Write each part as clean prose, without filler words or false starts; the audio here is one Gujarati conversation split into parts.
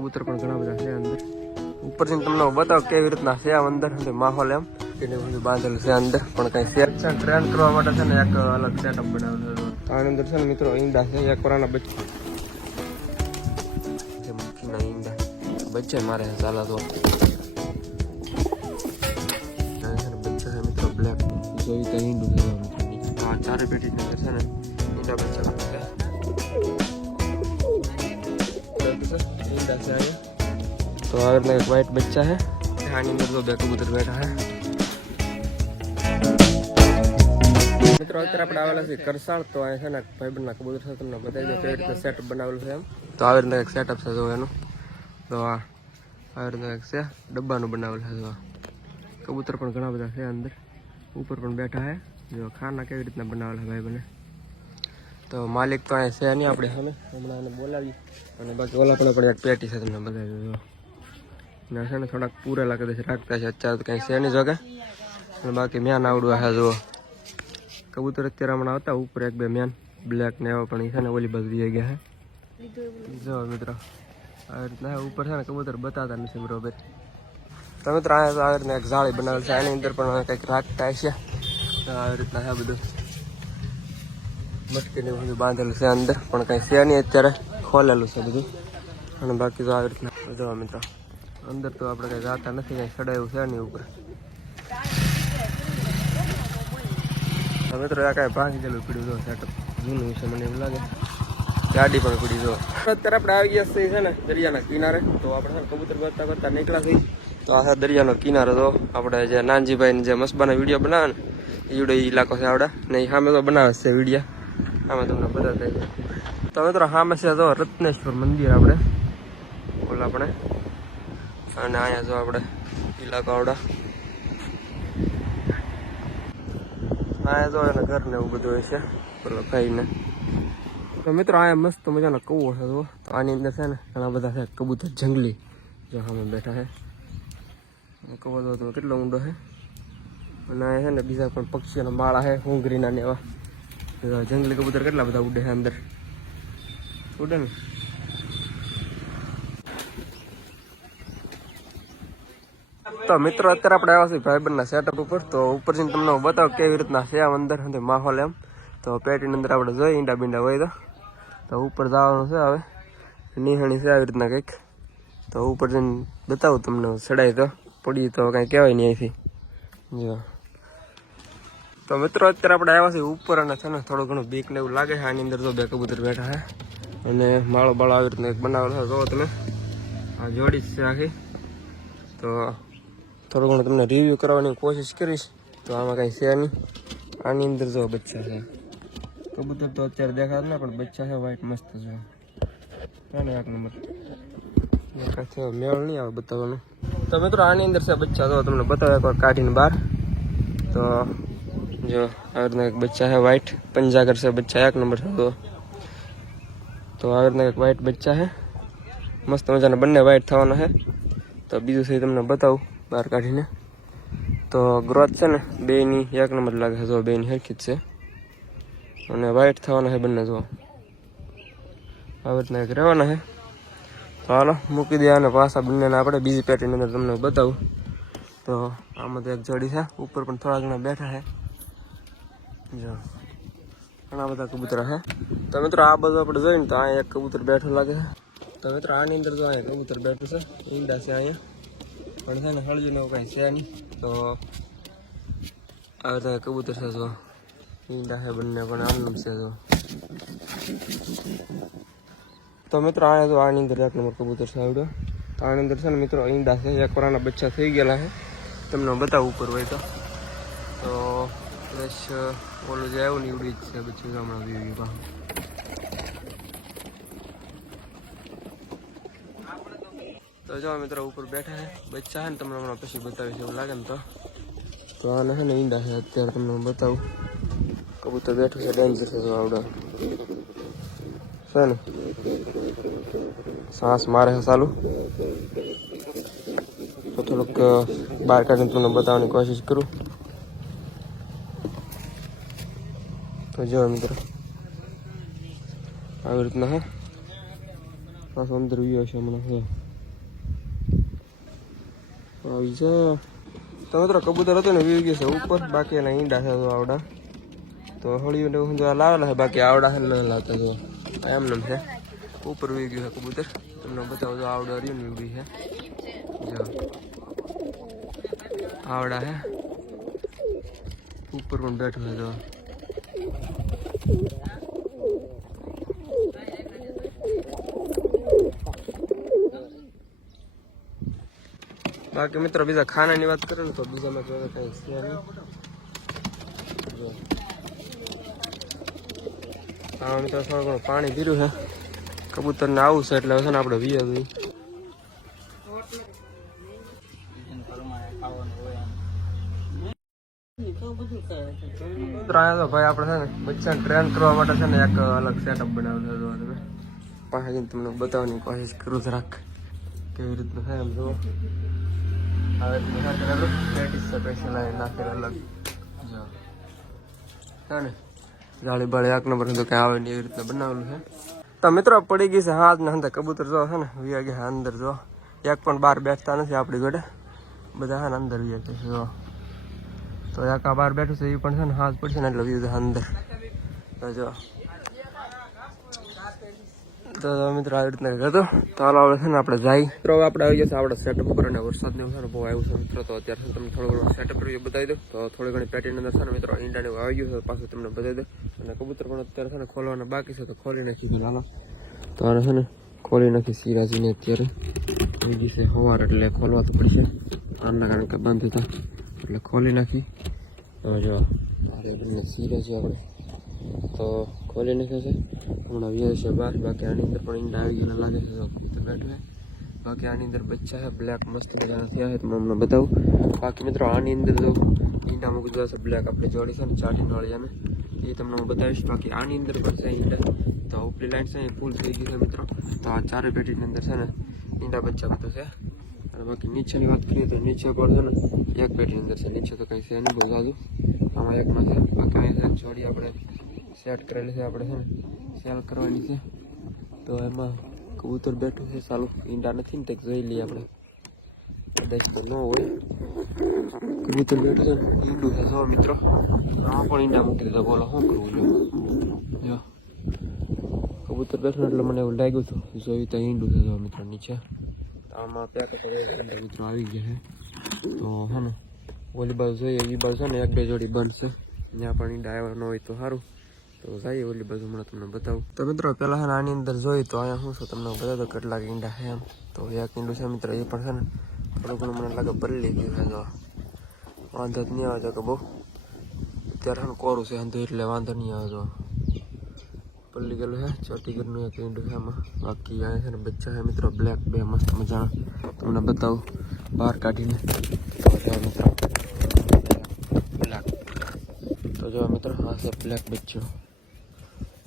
કબૂતર પણ ઘણા બધા છે અંદર. ઉપરથી તમને બતાવો કેવી રીતના છે આ અંદર માહોલ એમ એને બધું બાંધેલું છે અંદર. પણ કઈ સેટ છે ટ્રેન કરવા માટે છે ને એક અલગ સેટઅપ બનાવેલું છે. આની અંદર છે ને મિત્રો ઈંડા છે એક પરાના બચ્ચા ઈંડા બચ્ચા મારે ચાલા તો બચ્ચા છે મિત્રો બ્લેક જોઈ તો ઈંડું છે. હા ચારે પેટી છે ને ઈંડા બચ્ચા तो अगर एक वाइट बच्चा है आनी अंदर तो બે કબૂતર बैठा है મિત્રો અત્યારે આપણે આવેલા છે કરસાળ. તો અહીં છે ને ભાઈબંધના કબૂતર છે તમને બતાવી દો કેવી રીતે સેટઅપ બનાવેલું છે એમ. તો આવી રીતના એક સેટઅપ છે જો એનું. તો આવી રીતના એક છે ડબ્બાનું બનાવેલું છે. જો કબૂતર પણ ઘણા બધા છે અંદર ઉપર પણ બેઠા છે. જો ખાના કેવી રીતના બનાવેલા ભાઈ બને. તો માલિક તો અહીં છે નહીં આપણે સામે હમણાં એને બોલાવી અને બાકી ઓલા પણ એક પેટી છે તમને બતાવી દો. ના છે ને થોડાક પૂરેલા કદાચ રાખતા છે અત્યારે તો કંઈ છે નહીં જોકે. અને બાકી મેન આવડવા છે જુઓ કબૂતર અત્યારે હમણાં હતા ઉપર એક બે મેન બ્લેક ને એવા પણ છે ને ઓલી બાજુ જઈ ગયા છે. જો મિત્રો આવી રીતના ઉપર છે ને કબૂતર બતાવતા નથી બરોબર. તો મિત્રો આવી રીતના એક જાળી બનાવેલ છે એની અંદર પણ કંઈક રાખતા છે. આવી રીતના છે બધું મટકીને બધું બાંધેલું છે અંદર પણ કંઈ છે નહીં અત્યારે ખોલેલું છે બધું. અને બાકી તો આવી રીતના જોવા મિત્રો અંદર તો આપણે કંઈ જાતા નથી કંઈ ચડાયું છે નહીં ઉપર. મિત્રો આ કાંઈ ભાંગી ગયેલું પીડ્યું જો સેટઅપ જૂનું છે મને એવું લાગે. ગાડી પણ પડી જો અત્યારે આપણે આવી ગયા છીએ છે ને દરિયાના કિનારે. તો આપણે છે કબૂતર કરતા કરતા નીકળ્યા થઈ. તો આ દરિયાનો કિનારો તો આપણે જે નાનજીભાઈને જે મસ્બાના વિડીયો બનાવે ને એવડો ઇલાકો છે આવડે ને એ સામે તો બનાવે છે વિડીયો. આમાં તમને બધા થાય છે. તો મિત્રો સામે છે તો રત્નેશ્વર મંદિર આપણે ઓલા આપણે અને અહીંયા જો આપણે ઇલાકો આવડા અહીંયા જો એના ઘર ને એવું બધું હોય છે પેલો ખાઈને. તો મિત્રો અહીંયા મસ્ત મજાનો કૂવો છે તો આની અંદર છે ને ઘણા બધા છે કબૂતર જંગલી જો સામે બેઠા છે. કૂવો તો તમે કેટલો ઊંડો છે. અને અહીંયા છે ને બીજા પણ પક્ષીઓના માળા છે હુંગરીના ને એવા જંગલી કબૂતર કેટલા બધા ઉડે છે અંદર ઉડે ને. તો મિત્રો અત્યારે આપણે આવ્યા છીએ ભાઈબંધના સેટઅપ ઉપર. તો ઉપર જઈને તમને બતાવો કેવી રીતના છે આમ અંદર માહોલ એમ. તો પેટીની અંદર આપણે જોઈએ ઈંડા બીંડા હોય તો ઉપર જવાનું છે હવે નિહાણી છે આવી રીતના કંઈક. તો ઉપર જઈને બતાવું તમને ચડાય તો પડી તો કાંઈ કહેવાય નહીં અહીંથી જો. તો મિત્રો અત્યારે આપણે આવ્યા છીએ ઉપર અને છે ને થોડું ઘણું બીક ને એવું લાગે છે. આની અંદર તો બે કબૂતર બેઠા છે અને માળો બાળો આવી રીતના એક બનાવેલો છે. જો તમે આ જોડી જ છે આખી. તો થોડું ઘણું તમને રિવ્યૂ કરવાની કોશિશ કરીશ. તો આમાં કાંઈ છે નહીં. આની અંદર જો બચ્ચા છે કબૂતર તો અત્યારે દેખાત ને પણ બચ્ચા છે વાઈટ મસ્ત છે ને એક નંબર. કાંઈ મેળ નહીં આવે બતાવવાનું. તો મિત્રો આની અંદર છે બચ્ચા તો તમને બતાવે એકવાર કાઢીને બહાર. તો જો આવી રીતના એક બચ્ચા છે વાઈટ પંજાગર છે બચ્ચા એક નંબર છે. તો આવી રીતના એક વાઈટ બચ્ચા છે મસ્ત મજાના બંને વાઈટ થવાના છે. તો બીજું છે તમને બતાવું બહાર કાઢીને. તો ગ્રોથ છે ને બેની એક નંબર લાગે છે. જો બેની હરખી જ છે અને વાઈટ થવાના છે બંને. જો આવી રીતના એક રહેવાના છે. તો હાલો મૂકી દે અને પાછા બંનેને આપણે બીજી પેટીની અંદર તમને બતાવું. તો આમાં તો એક જોડી છે ઉપર પણ થોડા ઘણા બેઠા છે જો ઘણા બધા કબૂતરા છે. તો મિત્રો આ બધું આપણે જોઈને તો અહીંયા એક કબૂતર બેઠું લાગે છે. તો મિત્રો આની અંદર જો અહીંયા કબૂતર બેઠું છે ઈંડા છે અહીંયા પણ છે ને હળજીને એવું કાંઈ છે નહીં. તો આવી રીતે કબૂતર છે જો ઈંડા છે બંને પણ આમનું છે જો. તો મિત્રો અહીંયા તો આની અંદર એક નંબર કબૂતર છે આવડ્યો. તો આની અંદર છે ને મિત્રો ઈંડા છે એક પરાના બચ્ચા થઈ ગયેલા છે તમને બતાવું ઉપર હોય તો. પ્લસ ઓલું જે આવ્યું ને એવડી જ છે બચ્ચું હમણાં વીવી પાસે. તો જો મિત્રો ઉપર બેઠા છે બચ્ચા છે ને તમને હમણાં પછી બતાવીશ એવું લાગે ને તો આને છે ને ઈંડા છે અત્યારે તમને બતાવું. કબૂતર બેઠું છે ડેન્જર છે તો આવડે છે ને શ્વાસ મારે છે ચાલુ. તો થોડુંક બહાર કાઢીને તમને બતાવવાની કોશિશ કરું. તો જો મિત્રો આવી રીતના હે પાછું અંદર વ્યૂ છે હમણાં છે. આવી છે તો મિત્રો કબૂતર હતું ને વી ગયું છે ઉપર, બાકી એના ઈંડા છે આવડા. તો હળીયું ને એવું લાવેલા છે, બાકી આવડા ન લાવતા. જો એમને છે ઉપર વી ગયું છે કબૂતર. તમને બતાવો જો આવડા રહ્યું ને ઈવડી છે. જો આવડા હે ઉપર પણ બેઠું છે. જો બાકી મિત્રો બીજા ખાનાની વાત કરે ને તો બીજામાં જો કઈ છે નહીં. હા મિત્રો થોડું ઘણું પાણી પીર્યું છે. કબૂતરને આવું છે એટલે છે ને આપણે વીએ દઈએ. તો ભાઈ આપણે છે ને બચ્ચાને ટ્રેન કરવા માટે છે ને એક અલગ સેટઅપ બનાવેલો છે. તમે પાછળ તમને બતાવવાની કોશિશ કરું જરાક કેવી રીતનું છે એમ. જુઓ હવે પેટીસ સ્પેશિયલ નાખેલ અલગ. જો હા ને જાળી બાળી એક નંબર તો ક્યાં આવે ને એવી રીતના બનાવેલું છે. તો મિત્રો પડી ગઈ છે હાથ ને અંદર કબૂતર જો છે ને વી ગયા અંદર. જો એક પણ બહાર બેઠતા નથી આપણી જોડે, બધા છે ને અંદર વી છે. જો તો એક આ બહાર બેઠું છે એ પણ છે ને હાથ પડશે ને એટલે વી અંદર. તો જો તો મિત્રો આવી રીતના હતો. તો હાલો આવે છે ને આપણે જાય. મિત્રો હવે આપણે આવી જશે આપણે સેટઅપ ઉપર, અને વરસાદને છે ને બહુ આવ્યું છે મિત્રો. તો અત્યારે તમને થોડું ઘણું સેટઅપ રહ્યું બતાવી દો. તો થોડી ઘણી પેટીની અંદર છે ને મિત્રો ઈંડાને આવી ગયું છે, પાછું તમને બતાવી દો. અને કબૂતર પણ અત્યારે છે ને ખોલવાના બાકી છે, તો ખોલી નાખી. હાલો તો આને છે ને ખોલી નાખી સિરાજીને. અત્યારે થઈ ગઈ છે સવાર એટલે ખોલવા તો પડશે, આના કારણ કે બંધ હતા એટલે ખોલી નાખી. જો સિરાજી આપણે તો ખોલી નાખ્યો છે. હમણાં વીએ છે બહાર. બાકી આની અંદર પણ ઈંડા આવી ગયેલા લાગે છે. કબૂતર બેઠું છે. બાકી આની અંદર બચ્ચા છે બ્લેક મસ્ત મજાના થયા છે, તો હું તમને બતાવું. બાકી મિત્રો આની અંદર જો ઈંડા મૂકી દીધા છે બ્લેક, આપણે જોડી છે ને ચાટીને વાળી અને એ તમને હું બતાવીશ. બાકી આની અંદર પણ છે ઈંડા. તો ઉપલી લાઈન છે એ ફૂલ થઈ ગઈ છે મિત્રો. તો આ ચારે પેટીની અંદર છે ને ઈંડા બચ્ચા બધું છે. અને બાકી નીચેની વાત કરીએ તો નીચે પણ છે ને એક પેટીની અંદર છે. નીચે તો કંઈ છે નહીં બહુ સારું, આમાં એકમાં છે. બાકી અહીંયા જોડી આપણે સેટ કરેલી છે, આપણે છે ને સેલ કરવાની છે. તો એમાં કબૂતર બેઠું છે ચાલુ. ઈંડા નથી ને તે જોઈ લઈએ આપણે, કદાચ તો ન હોય. કબૂતર બેઠું છે ને ઈંડું છે. જો મિત્રો આમાં પણ ઈંડા મૂકી દીધા. બોલો શું કરવું? જો કબૂતર બેઠું એટલે મને એવું લાગ્યું હતું, જોયું તો ઈંડું છે. જો મિત્રો નીચે આમાં પેક ઈંડા મિત્રો આવી ગયા છે. તો હે ને ઓલી બાજુ જોઈએ એ બાજુ છે ને એક બે જોડી બંધ છે, ત્યાં પણ ઈંડા આવ્યા ન હોય તો સારું. તો જઈએ ઓલી બાજુ હમણાં તમને બતાવું. તો મિત્રો પહેલાં છે ને આની અંદર જોઈ તો અહીંયા શું છે તમને બતાવો કેટલાક ઈંડા છે એમ. તો એક ઈંડું છે મિત્રો એ પણ છે ને થોડું ઘણું મને લાગે પલ્લી ગયું છે. જો વાંધો જ નહીં આવે તો કે બહુ અત્યારે છે કોરું છે અંધું એટલે વાંધો નહીં આવે. જો પલ્લી ગયેલું છે ચોટીગરનું એક ઈંડું છે આમાં. બાકી અહીંયા છે ને બચ્ચા છે મિત્રો બ્લેક બે મસ્ત મજાના, તમને બતાવું બહાર કાઢીને. તો મિત્રો બ્લેક, તો જો મિત્રો હા છે બ્લેક બચ્ચો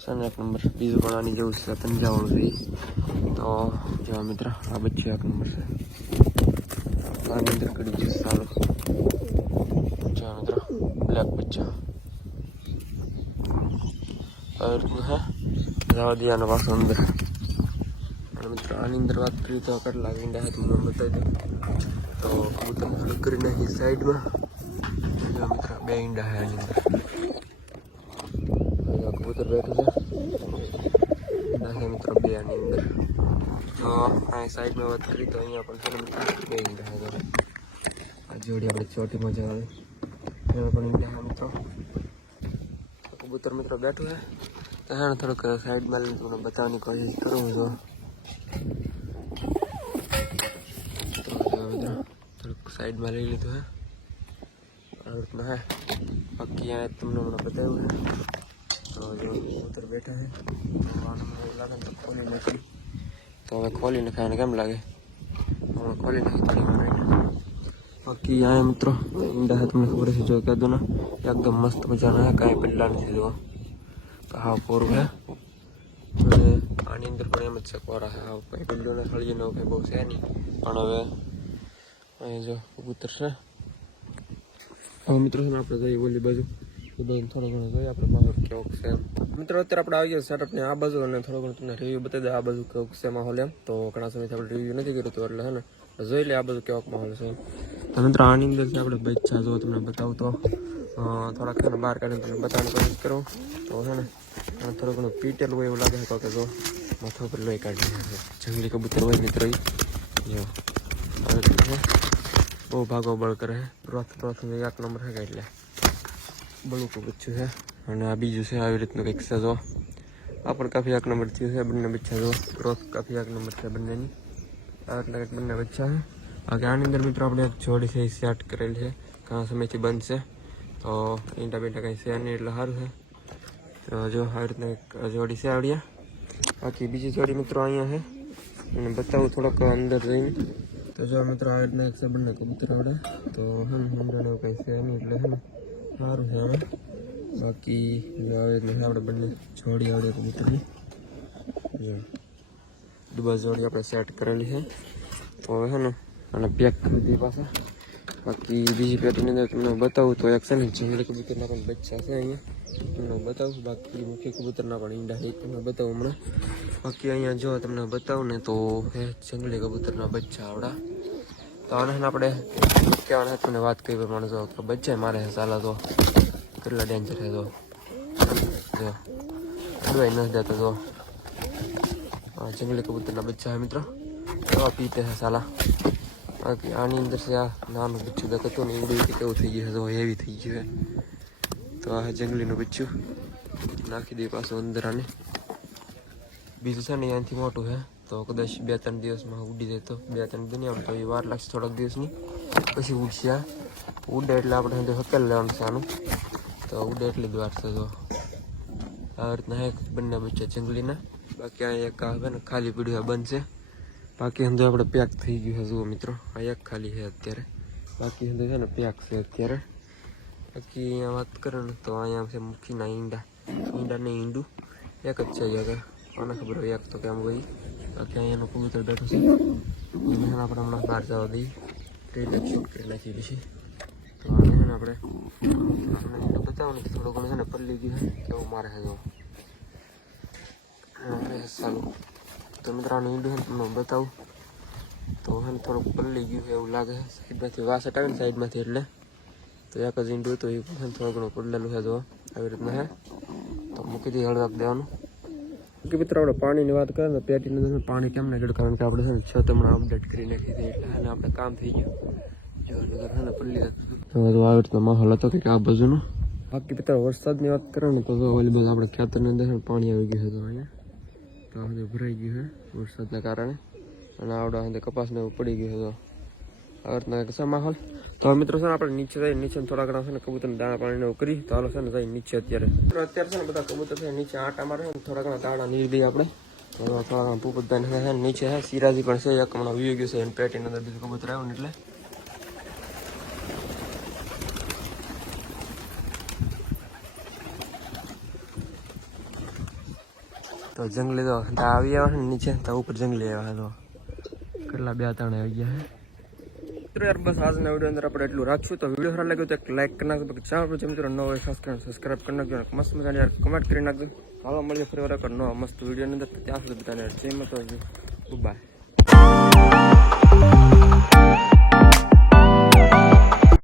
છે ને એક નંબર. બીજું પણ આની જેવું છે પંજાવાળું છે. તો જો મિત્ર આ બચ્ચો એક નંબર છે. આની અંદર કડી છે સારું. જો મિત્રો બ્લેક બચ્ચા આવી રીતનું છે. જવા દિયાનો પાછો અંદર. અને મિત્રો આની અંદર વાત કરીએ તો કેટલાક ઈંડા છે તમને બતાવી દઉં. તો કબૂતર થોડું કરી નાખી સાઈડમાં. જો મિત્રો બે ઈંડા છે આની અંદર. કબૂતર બેઠું છે ઈંડા છે મિત્રો બે આની અંદર. તો અહીં સાઈડમાં વાત કરી તો અહીંયા પણ છે મિત્રો બે ઈંડા છે. આ જોડી આપણે ચોટી મજા આવે એમાં પણ ઈંડા છે મિત્રો. કબૂતર મિત્રો બેઠું છે તો છે ને થોડુંક સાઈડમાં લઈને તમને બતાવવાની કોશિશ કરું છું. તો મિત્રો થોડુંક સાઈડમાં લઈ લીધું છે આવી રીતના હે. બાકી અહીંયા તમને હમણાં બતાવ્યું છે. તો જો કબૂતર બેઠા છે લાગે તો ખોલી નાખી. તો હવે ખોલી નાખાય કેમ લાગે હવે ખોલી નાખી. બાકી અહીંયા મિત્રો ઈંડા છે તમને ખબર છે. જો કહેતો ને એકદમ મસ્ત મજાના કાંઈ પેલા નથી. જો તો હા કોરું છે. અને આની અંદર પણ એમ જ છે કોરા છે. હા કંઈ પેલું ને સળીને કંઈ બહુ છે નહીં. પણ હવે અહીંયા જો કબૂતર છે. હવે મિત્રો છે ને આપણે જઈએ ઓલી બાજુ એ બાજુ થોડો ઘણો જોઈએ આપણે માહોલ કેવોક છે એમ. મિત્રો અત્યારે આપણે આવી ગયા સેટઅપને આ બાજુ અને થોડો ઘણો તમને રિવ્યૂ બતાવી દે આ બાજુ કેવોક છે માહોલ એમ. તો ઘણા સમયથી આપણે રિવ્યૂ નથી કર્યું તો એટલે છે ને જોઈ લે આ બધું કેવો માહોલ છે. તો મિત્રો આની અંદર આપણે બચ્ચા જો તમને બતાવું તો થોડાક છે ને બહાર કાઢીને તમને બતાવવાની કોશિશ કરું તો છે ને થોડું ઘણું પીટેલું હોય એવું લાગે છે કે જો માથા ઉપર લોહી કાઢી છે. જંગલી કબૂતર હોય મિત્રો જો બહુ ભાગો બળ કરે રોથ એક નંબર છે એટલે બળું બચ્ચું છે. અને આ બીજું છે આવી રીતનું કંઈક છે જો આ પણ કાફી એક નંબર થયું છે. બંને બચ્ચા જો ગ્રોથ કાફી એક નંબર છે બંનેની. આ એટલે કંઈક બંને બચ્ચા છે. બાકી આની અંદર મિત્રો આપણે એક જોડી છે એ સેટ કરેલી છે ઘણા સમયથી બંધ છે તો ઈંડા બીંડા કંઈ છે નહીં એટલે સારું છે. તો જો આવી રીતના એક જોડી છે આવડ્યા. બાકી બીજી જોડી મિત્રો અહીંયા છે અને બતાવું થોડોક અંદર જઈને. તો જો મિત્રો આ રીતના એક છે બંને કબૂતર આવડે તો હે ને હમણાં કંઈ છે નહીં એટલે છે ને સારું છે આમાં. બાકી આવી રીતના આપણે બંને જોડી આવડે કબૂતરની જો દુબા જોડી આપણે સેટ કરેલી છે તો હવે છે ને અને પેક કરી દઈએ પાછા. બાકી બીજી પેટીની અંદર તમને બતાવું તો એક છે ને જંગલી કબૂતરના પણ બચ્ચા છે અહીંયા તમને બતાવું. બાકી મુખ્ય કબૂતરના પણ ઈંડા છે તમને બતાવું હમણાં. બાકી અહીંયા જો તમને બતાવું ને તો એ જંગલી કબૂતરના બચ્ચા આવડા. તો આને આપણે કહેવાના તમને વાત કરી પ્રમાણે જો કે બચ્ચા મારે ચાલા તો કેટલા ડેન્જર છે જો જોઈ નથી જતો જો જંગલી કબૂતરના બચ્ચા છે મિત્રો કેવા પીતે છે સાલા. બાકી આની અંદર છે આ નાનું બચ્ચું દેખાતું ને એવડું કેવું થઈ ગયું છે તો હેવી થઈ ગયું છે. તો આ જંગલીનું બચ્ચું નાખી દઈએ પાછું અંદર આને. બીજું છે ને અહીંયાથી મોટું છે તો કદાચ 2-3 દિવસમાં ઉડી જાય તો 2-3 દુનિયામાં તો એ વાર લાગશે થોડાક દિવસની પછી ઉડશે. આ ઉડે એટલે આપણે હકેલ લેવાનું છે આનું તો ઉડે એટલી જ વાર છે તો આવી રીતના એક બંને બચ્ચા જંગલીના. બાકી આ એક આવે ને ખાલી પીડ્યું બંધ છે. બાકી અંદર આપણે પેક થઈ ગયું છે જુઓ મિત્રો આ એક ખાલી છે અત્યારે. બાકી અંદર છે ને પેક છે અત્યારે. બાકી અહીંયા વાત કરે ને તો અહીંયા છે મુખીના ઈંડા ને ઈંડું એક જ છે કે કોને ખબર હોય એક તો કેમ હોય. બાકી અહીંયાનું કબૂતર બેઠું છે એને આપણે હમણાં બહાર જવા દઈએ ટ્રેન શૂટ કરી નાખીએ પછી. તો આને છે ને આપણે બતાવો ને થોડું ઘણું છે ને પલ્લી ગયું છે કેવું મારે છે જો સારું. તો મિત્રો આનું ઈંડું છે ને તમને બતાવું તો છે ને થોડુંક પલ્લી ગયું એવું લાગે છે સાઈડમાંથી વાસટ આવે ને સાઈડમાંથી એટલે તો એક જ ઈંડું હતું એ પણ થોડું ઘણું પડલેલું છે જો આવી રીતના છે. તો મૂકી દઈએ હળદર દેવાનું. બાકી મિત્રો આપણે પાણીની વાત કરીએ ને પેટીની અંદર પાણી કેમ ના ગયું કારણ કે આપણે છે ને છત હમણાં અપડેટ કરી નાખી હતી એટલે છે ને આપણે કામ થઈ ગયું જો નગર છે ને પલ્લી આવી રીતનો માહોલ હતો કે આ બાજુનો. બાકી મિત્રો વરસાદની વાત કરીએ ને તો ઓલી બાજુ આપણે ખેતરની અંદર પાણી આવી ગયું હતું અહીંયા તો આ ભરાઈ ગયું છે વરસાદના કારણે અને આવડા કપાસને એવું પડી ગયું હતું આ રીતના એક છે માહોલ. તો મિત્રો છે ને આપણે નીચે જઈએ નીચે થોડા ઘણા છે ને કબૂતરના દાણા પાણીને એવું કરી તો હાલો છે ને જઈએ નીચે અત્યારે છે ને બધા કબૂતર છે નીચે આટા મારે ને થોડા ઘણા દાણા નીર દઈએ આપણે થોડા ઘણા ભૂપતભાઈ છે નીચે છે સિરાજી પણ છે એક હમણાં વી ગયું છે એને પેટીની અંદર બીજું કબૂતર આવ્યું ને એટલે તો જંગલી તો આવી આવે ને નીચે તો ઉપર જંગલી આવ્યા તો કેટલા 2-3 આવી ગયા છે યાર. બસ આજના વિડીયો અંદર આપણે એટલું રાખશું. તો વિડીયો સારા લાગ્યો તો એક લાઈક કરી નાખજો. બાકી ચેનલ પર જે મિત્રો ન હોય ખાસ કરીને સબસ્ક્રાઈબ કરી નાખજો અને મસ્ત મજાની યાર કમેન્ટ કરી નાખજો. હાલો મળીએ ફરી વાર નવા મસ્ત વિડીયોની અંદર. ત્યાં સુધી બધાને જય માતાજી બાય.